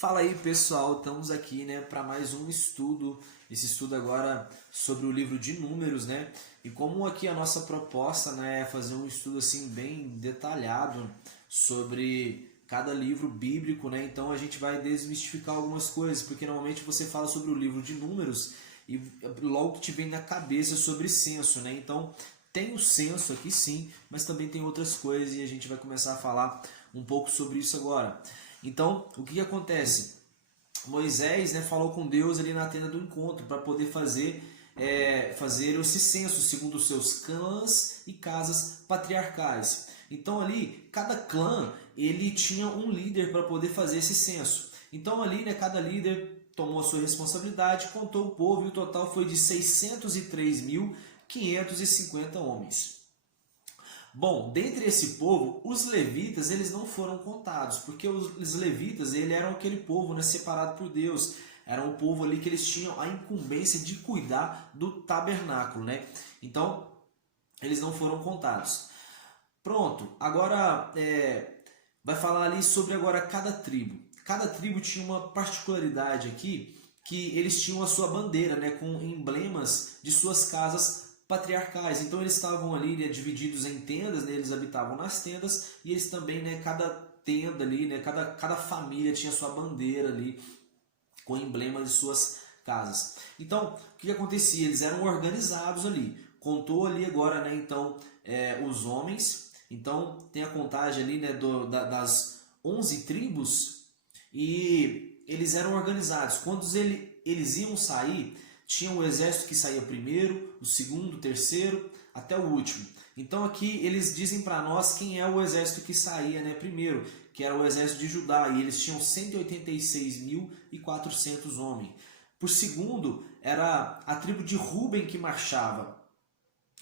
Fala aí pessoal, estamos aqui para mais um estudo, esse estudo agora sobre o livro de Números, E como aqui a nossa proposta é fazer um estudo assim bem detalhado sobre cada livro bíblico, então a gente vai desmistificar algumas coisas, porque normalmente você fala sobre o livro de Números e logo que te vem na cabeça sobre censo, Então tem o censo aqui sim, mas também tem outras coisas e a gente vai começar a falar um pouco sobre isso agora. Então, o que acontece? Moisés falou com Deus ali na tenda do encontro para poder fazer esse censo segundo os seus clãs e casas patriarcais. Então ali, cada clã ele tinha um líder para poder fazer esse censo. Então ali, cada líder tomou a sua responsabilidade, contou o povo e o total foi de 603.550 homens. Bom, dentre esse povo, os levitas eles não foram contados, porque os levitas eram aquele povo separado por Deus. Era um povo ali que eles tinham a incumbência de cuidar do tabernáculo, Então, eles não foram contados. Pronto, agora vai falar ali sobre agora cada tribo. Cada tribo tinha uma particularidade aqui, que eles tinham a sua bandeira, com emblemas de suas casas patriarcais. Então eles estavam ali divididos em tendas, eles habitavam nas tendas e eles também, cada tenda ali, cada família tinha sua bandeira ali com emblema de suas casas. Então, o que acontecia? Eles eram organizados ali. Contou ali agora, então, os homens. Então, tem a contagem ali, das 11 tribos e eles eram organizados. Quando eles iam sair, tinha o exército que saía primeiro, o segundo, o terceiro, até o último. Então aqui eles dizem para nós quem é o exército que saía primeiro, que era o exército de Judá, e eles tinham 186.400 homens. Por segundo, era a tribo de Ruben que marchava.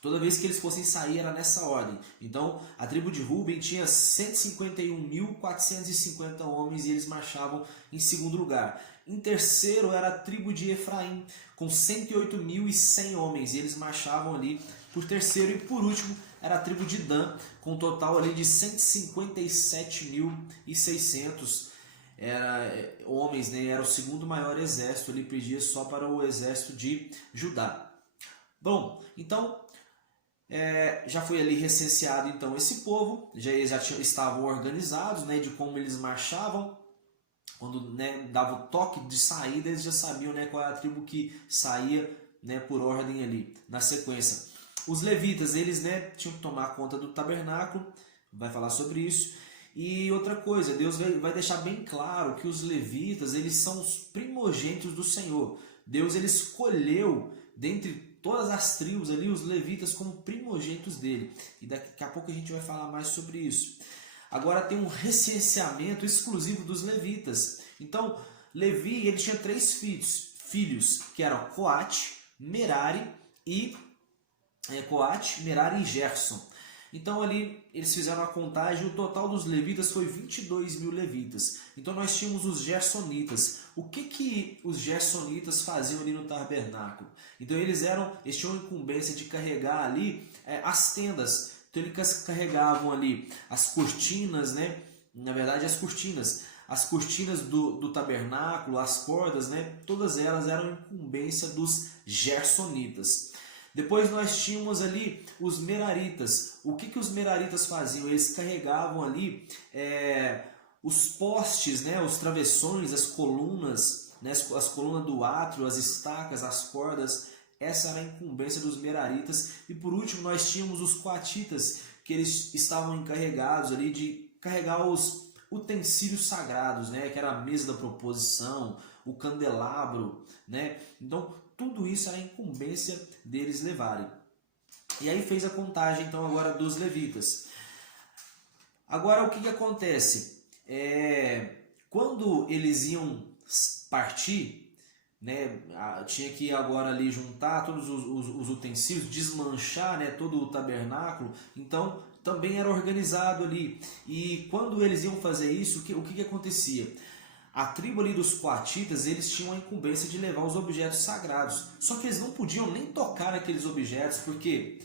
Toda vez que eles fossem sair era nessa ordem. Então a tribo de Ruben tinha 151.450 homens e eles marchavam em segundo lugar. Em terceiro era a tribo de Efraim, com 108.100 homens, e eles marchavam ali por terceiro. E por último era a tribo de Dan, com um total ali de 157.600 homens, Era o segundo maior exército, ele pedia só para o exército de Judá. Bom, então já foi ali recenseado então esse povo, eles já estavam organizados, de como eles marchavam. Quando dava o toque de saída, eles já sabiam qual é a tribo que saía por ordem ali, na sequência. Os levitas, eles tinham que tomar conta do tabernáculo, vai falar sobre isso. E outra coisa, Deus vai deixar bem claro que os levitas, eles são os primogênitos do Senhor. Deus ele escolheu dentre todas as tribos ali os levitas como primogênitos dele. E daqui a pouco a gente vai falar mais sobre isso. Agora tem um recenseamento exclusivo dos levitas. Então, Levi ele tinha 3 filhos, que eram Coate, Merari e Gerson. Então ali eles fizeram a contagem, o total dos levitas foi 22.000 levitas. Então nós tínhamos os gersonitas. O que os gersonitas faziam ali no tabernáculo? Então eles tinham a incumbência de carregar ali as tendas. Então eles carregavam ali as cortinas, Na verdade as cortinas do tabernáculo, as cordas, Todas elas eram incumbência dos gersonitas. Depois nós tínhamos ali os meraritas. O que os meraritas faziam? Eles carregavam ali os postes, os travessões, as colunas, as colunas do átrio, as estacas, as cordas. Essa era a incumbência dos meraritas. E por último nós tínhamos os coatitas, que eles estavam encarregados ali de carregar os utensílios sagrados, que era a mesa da proposição, o candelabro, Então tudo isso era a incumbência deles levarem. E aí fez a contagem então agora dos levitas. Agora o que acontece? Quando eles iam partir, tinha que agora ali juntar todos os utensílios, desmanchar todo o tabernáculo. Então também era organizado ali. E quando eles iam fazer isso, o que acontecia? A tribo ali dos coatitas, eles tinham a incumbência de levar os objetos sagrados. Só que eles não podiam nem tocar naqueles objetos, porque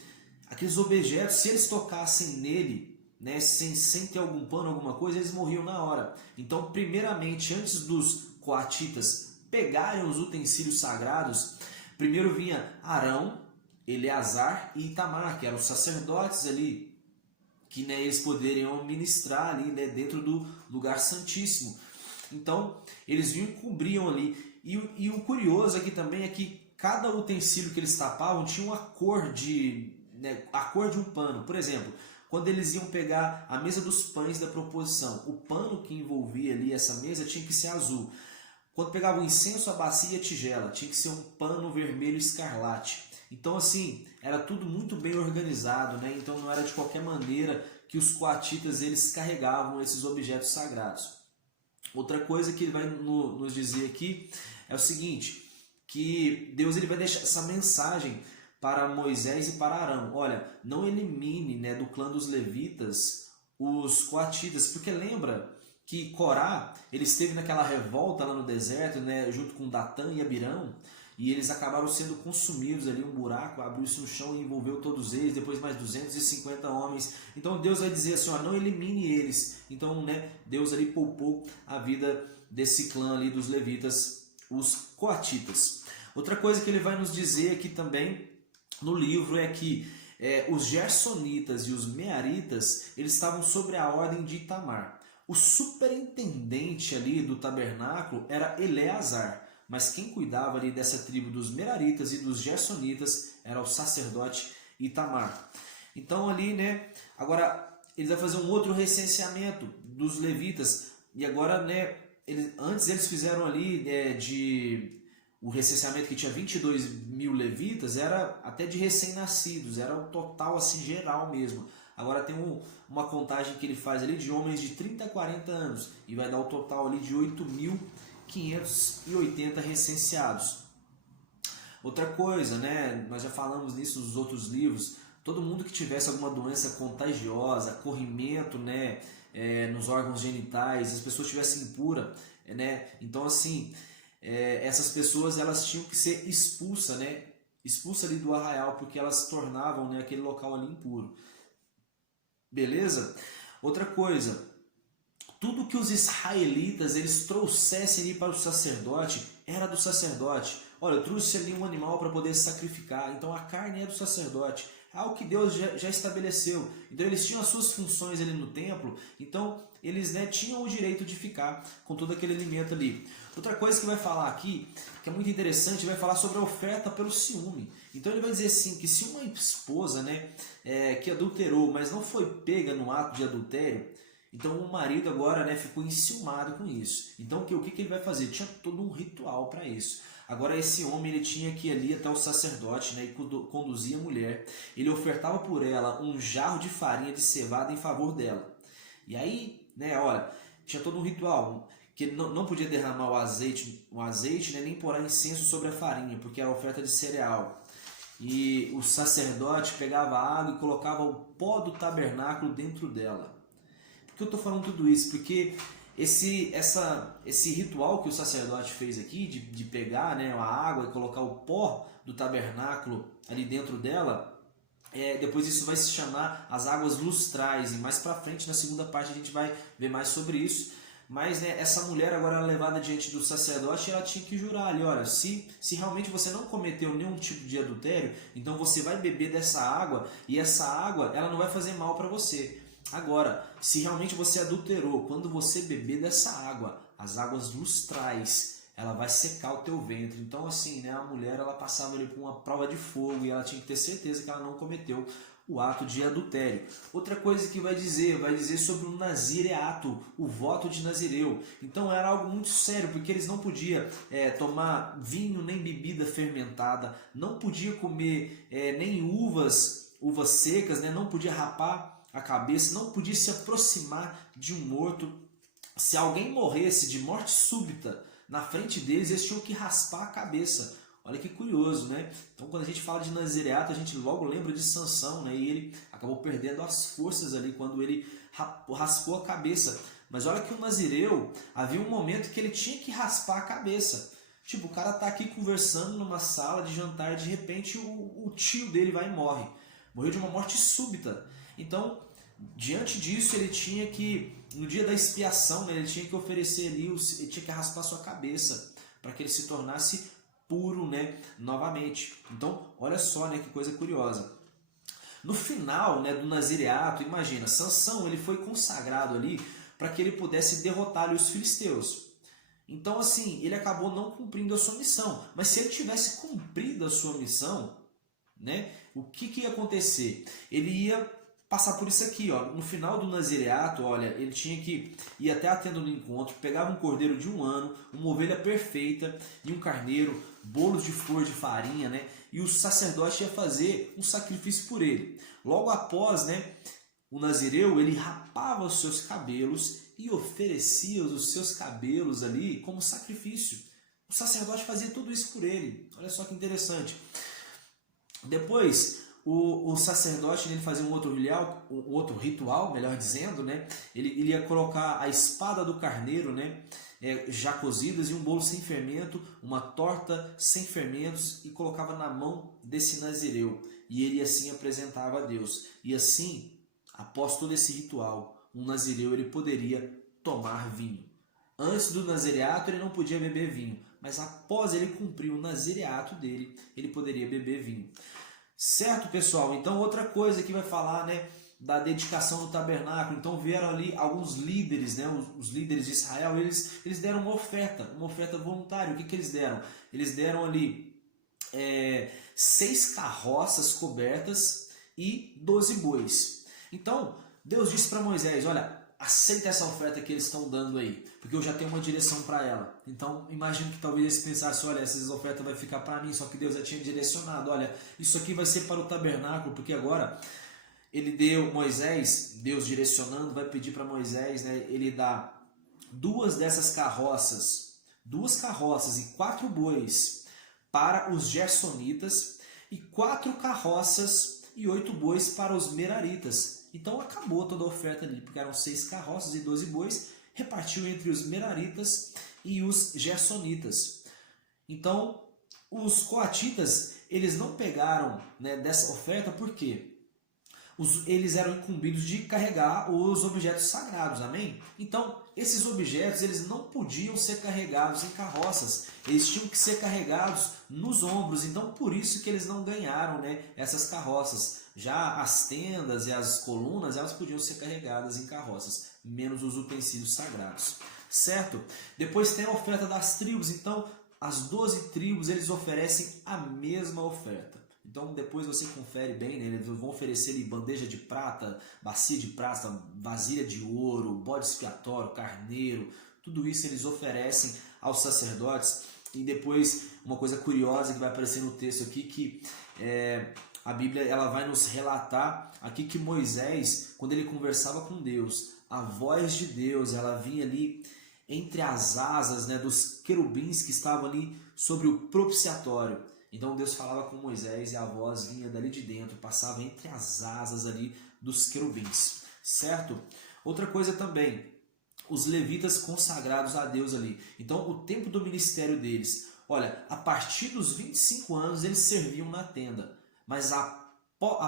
aqueles objetos, se eles tocassem nele, né, sem ter algum pano, alguma coisa, eles morriam na hora. Então, primeiramente, antes dos coatitas pegarem os utensílios sagrados, primeiro vinha Arão, Eleazar e Itamar, que eram os sacerdotes ali, que, né, eles poderiam ministrar ali, né, dentro do lugar santíssimo. Então, eles vinham e cobriam ali. E o curioso aqui também é que cada utensílio que eles tapavam tinha uma cor a cor de um pano. Por exemplo, quando eles iam pegar a mesa dos pães da proposição, o pano que envolvia ali essa mesa tinha que ser azul. Quando pegava o incenso, a bacia e a tigela, tinha que ser um pano vermelho escarlate. Então, assim, era tudo muito bem organizado, né? Então não era de qualquer maneira que os coatitas eles carregavam esses objetos sagrados. Outra coisa que ele vai nos dizer aqui é o seguinte, que Deus ele vai deixar essa mensagem para Moisés e para Arão. Olha, não elimine, né, do clã dos levitas os coatitas, porque lembra que Corá ele esteve naquela revolta lá no deserto, né, junto com Datã e Abirão, e eles acabaram sendo consumidos ali, um buraco abriu-se no chão e envolveu todos eles, depois mais 250 homens. Então Deus vai dizer assim, ó, não elimine eles. Então, né, Deus ali poupou a vida desse clã ali dos levitas, os coatitas. Outra coisa que ele vai nos dizer aqui também no livro é que os gersonitas e os mearitas eles estavam sobre a ordem de Itamar. O superintendente ali do tabernáculo era Eleazar, mas quem cuidava ali dessa tribo dos meraritas e dos gersonitas era o sacerdote Itamar. Então ali, né, agora ele vai fazer um outro recenseamento dos levitas, e agora, né, antes eles fizeram ali o recenseamento que tinha 22 mil levitas, era até de recém-nascidos, era o total assim geral mesmo. Agora tem uma contagem que ele faz ali de homens de 30 a 40 anos e vai dar o total ali de 8.580 recenseados. Outra coisa, né, nós já falamos nisso nos outros livros, todo mundo que tivesse alguma doença contagiosa, corrimento, né, nos órgãos genitais, as pessoas estivessem impuras, né, então assim, essas pessoas elas tinham que ser expulsas, né, expulsas ali do arraial, porque elas tornavam, né, aquele local ali impuro. Beleza? Outra coisa, tudo que os israelitas eles trouxessem ali para o sacerdote era do sacerdote. Olha, eu trouxe ali um animal para poder sacrificar, então a carne é do sacerdote. É algo que Deus já estabeleceu. Então eles tinham as suas funções ali no templo, então eles, né, tinham o direito de ficar com todo aquele alimento ali. Outra coisa que vai falar aqui, que é muito interessante, vai falar sobre a oferta pelo ciúme. Então ele vai dizer assim, que se uma esposa, né, que adulterou, mas não foi pega no ato de adultério, então o marido agora, né, ficou enciumado com isso. Então o que ele vai fazer? Tinha todo um ritual para isso. Agora esse homem ele tinha que ir ali até o sacerdote, né, e conduzir a mulher. Ele ofertava por ela um jarro de farinha de cevada em favor dela. E aí, né, olha, tinha todo um ritual, que ele não podia derramar o azeite, né, nem pôr incenso sobre a farinha, porque era oferta de cereal. E o sacerdote pegava a água e colocava o pó do tabernáculo dentro dela. Por que eu estou falando tudo isso? Porque esse ritual que o sacerdote fez aqui, de pegar, né, a água e colocar o pó do tabernáculo ali dentro dela, depois isso vai se chamar as águas lustrais, e mais para frente na segunda parte a gente vai ver mais sobre isso. Mas, né, essa mulher agora levada diante do sacerdote, ela tinha que jurar ali, olha, se realmente você não cometeu nenhum tipo de adultério, então você vai beber dessa água, e essa água ela não vai fazer mal para você. Agora, se realmente você adulterou, quando você beber dessa água, as águas lustrais, ela vai secar o teu ventre. Então assim, né, a mulher ela passava ali por uma prova de fogo e ela tinha que ter certeza que ela não cometeu o ato de adultério. Outra coisa que vai dizer sobre o nazireato, o voto de nazireu. Então era algo muito sério, porque eles não podiam tomar vinho nem bebida fermentada, não podia comer nem uvas secas, né, não podia rapar a cabeça, não podia se aproximar de um morto. Se alguém morresse de morte súbita na frente deles, eles tinham que raspar a cabeça. Olha que curioso, né? Então quando a gente fala de nazireato, a gente logo lembra de Sansão, né? E ele acabou perdendo as forças ali quando ele raspou a cabeça. Mas olha que o nazireu, havia um momento que ele tinha que raspar a cabeça. Tipo, o cara tá aqui conversando numa sala de jantar, de repente o tio dele vai e morre. Morreu de uma morte súbita. Então, diante disso ele tinha que, no dia da expiação, né, ele tinha que oferecer ali, ele tinha que raspar sua cabeça para que ele se tornasse puro, né, novamente. Então, olha só, né, que coisa curiosa. No final, né, do nazireato, imagina, Sansão ele foi consagrado ali para que ele pudesse derrotar ali os filisteus. Então, assim, ele acabou não cumprindo a sua missão. Mas se ele tivesse cumprido a sua missão, né, o que ia acontecer? Ele ia passar por isso aqui, ó. No final do nazireato, olha, ele tinha que ir até a tenda do encontro, pegava um cordeiro de 1 ano, uma ovelha perfeita e um carneiro, bolos de flor de farinha, né? E o sacerdote ia fazer um sacrifício por ele. Logo após, né, o nazireu, ele rapava os seus cabelos e oferecia os seus cabelos ali como sacrifício. O sacerdote fazia tudo isso por ele. Olha só que interessante. Depois, o sacerdote ele fazia um outro ritual, melhor dizendo, né? Ele ia colocar a espada do carneiro, né, já cozidas, e um bolo sem fermento, uma torta sem fermentos, e colocava na mão desse nazireu. E ele assim apresentava a Deus. E assim, após todo esse ritual, um nazireu ele poderia tomar vinho. Antes do nazireato ele não podia beber vinho, mas após ele cumprir o nazireato dele, ele poderia beber vinho. Certo, pessoal? Então outra coisa que vai falar, né, da dedicação do tabernáculo. Então vieram ali alguns líderes, né, os líderes de Israel, eles deram uma oferta voluntária. O que eles deram? Eles deram ali 6 carroças cobertas e 12 bois. Então Deus disse para Moisés, olha, aceita essa oferta que eles estão dando aí, porque eu já tenho uma direção para ela. Então, imagino que talvez eles pensassem, olha, essas ofertas vai ficar para mim, só que Deus já tinha direcionado, olha, isso aqui vai ser para o tabernáculo, porque agora ele deu Moisés, Deus direcionando, vai pedir para Moisés, né, ele dá 2 dessas carroças, 2 carroças e 4 bois para os gersonitas e 4 carroças e 8 bois para os meraritas. Então acabou toda a oferta ali, porque eram 6 carroças e 12 bois, repartiu entre os meraritas e os gersonitas. Então os coatitas, eles não pegaram, né, dessa oferta, porque eles eram incumbidos de carregar os objetos sagrados, amém? Então esses objetos eles não podiam ser carregados em carroças, eles tinham que ser carregados nos ombros. Então por isso que eles não ganharam, né, essas carroças. Já as tendas e as colunas, elas podiam ser carregadas em carroças, menos os utensílios sagrados, certo? Depois tem a oferta das tribos. Então as 12 tribos eles oferecem a mesma oferta. Então depois você confere bem, né? Eles vão oferecer ali bandeja de prata, bacia de prata, vasilha de ouro, bode expiatório, carneiro, tudo isso eles oferecem aos sacerdotes. E depois uma coisa curiosa que vai aparecer no texto aqui, que a Bíblia ela vai nos relatar aqui que Moisés, quando ele conversava com Deus, a voz de Deus ela vinha ali entre as asas, né, dos querubins que estavam ali sobre o propiciatório. Então Deus falava com Moisés e a voz vinha dali de dentro, passava entre as asas ali dos querubins, certo? Outra coisa também, os levitas consagrados a Deus ali. Então o tempo do ministério deles, olha, a partir dos 25 anos eles serviam na tenda, mas a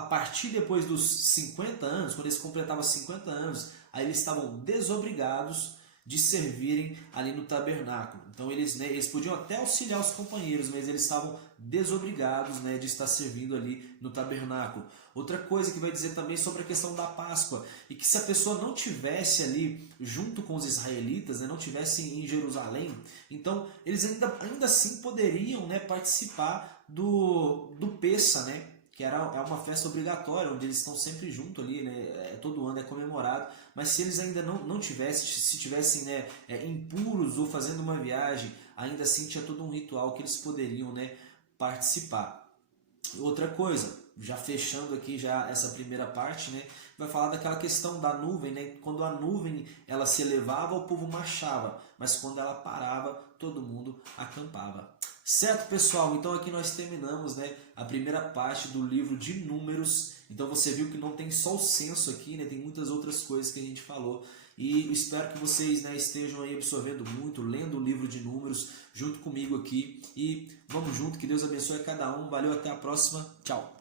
partir depois dos 50 anos, quando eles completavam 50 anos, aí eles estavam desobrigados de servirem ali no tabernáculo. Então eles podiam até auxiliar os companheiros, mas eles estavam desobrigados, né, de estar servindo ali no tabernáculo. Outra coisa que vai dizer também sobre a questão da Páscoa, e que se a pessoa não tivesse ali junto com os israelitas, né, não tivesse em Jerusalém, então eles ainda assim poderiam, né, participar do Pessa, né, que é uma festa obrigatória, onde eles estão sempre juntos ali, né? Todo ano é comemorado, mas se eles ainda não tivessem, se tivessem, né, impuros ou fazendo uma viagem, ainda assim tinha todo um ritual que eles poderiam, né, participar. Outra coisa, já fechando aqui já essa primeira parte, né, vai falar daquela questão da nuvem, né? Quando a nuvem ela se elevava, o povo marchava, mas quando ela parava, todo mundo acampava. Certo, pessoal? Então aqui nós terminamos, né, a primeira parte do livro de Números. Então você viu que não tem só o censo aqui, né, tem muitas outras coisas que a gente falou. E espero que vocês, né, estejam aí absorvendo muito, lendo o livro de Números junto comigo aqui. E vamos junto, que Deus abençoe cada um. Valeu, até a próxima. Tchau!